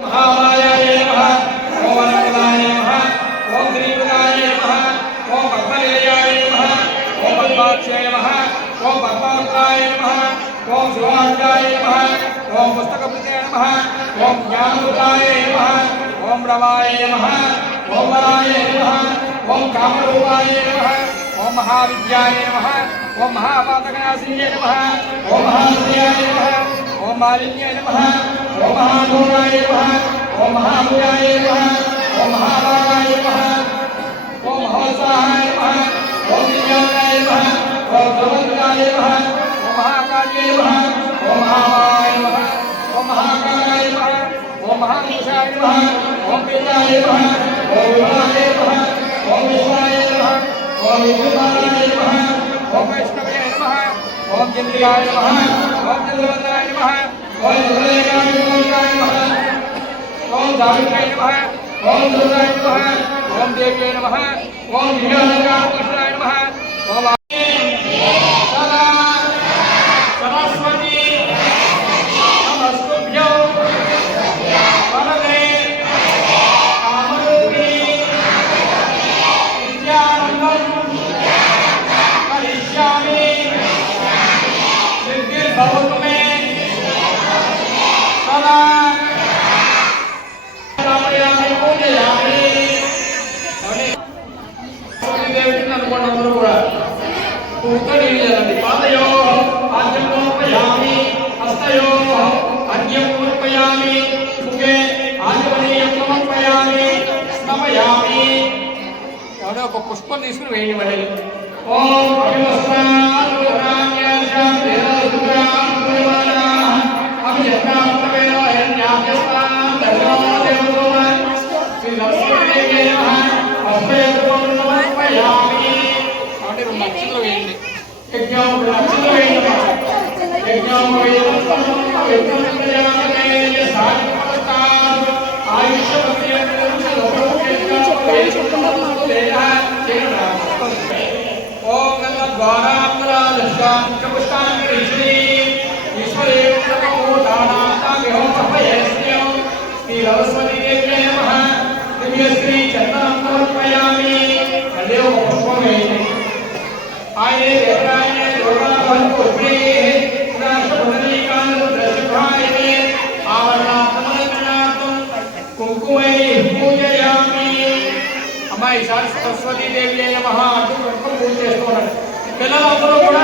महामायाय नमः ओम अनंताय नमः ओम श्रीपदाय नमः ओम पद्मनिलयाय नमः ओम पद्माक्षाय नमः ओम पद्मावताय नमः ओम शिवाय नमः ओम पुस्तकपते नमः ओम ज्ञानरूपाय नमः ओम रमाय नमः ओम वराय नमः ओम कामरूपाय नमः ओम महाविद्याय नमः ओम महापातकनाशिन्ये नमः ओम महाश्रियाय नमः ओम मालिन्ये नमः ओम महाघोराय नमः ओम महाभुजाय नमः ओम महाभागाय नमः ओम महसाय नमः ओम विज्ञानाय नमः ओम धर्मज्ञाय नमः ओम महाकाल्ये नमः ओम महामाय नमः ओम महाकालाय नमः ओम महापुरुषाय नमः ओम वेदाय नमः ओम विभागाय नमः ओम विश्वाय नमः ओम विद्युताय नमः ओम वैष्णवे नमः ओम चंद्रिकाय नमः ओम चंद्रवदनाय नमः ओम सुरेखाय नमः ओम सावित्र्याय नमः ओम दुर्गाय नमः ओम देव्यै नमः ओम विज्ञानकाय नमः ओम सदा सरस्वती नमस्तुभ्यो वरदे कामरूपिणी विद्यारम्भं करिष्यामि सिद्धिर्भवतु मे सदा पादयो आद्यं समर्पयामि हस्तयो अर्घ्यं समर्पयामि मुखे आचमनीयं समर्पयामि स्मयामि और ఒక పుష్పం తీసుకుని వేయండి మరి ఓం सरस्वती देवी नमः पूजा पिల్లలందరూ కూడా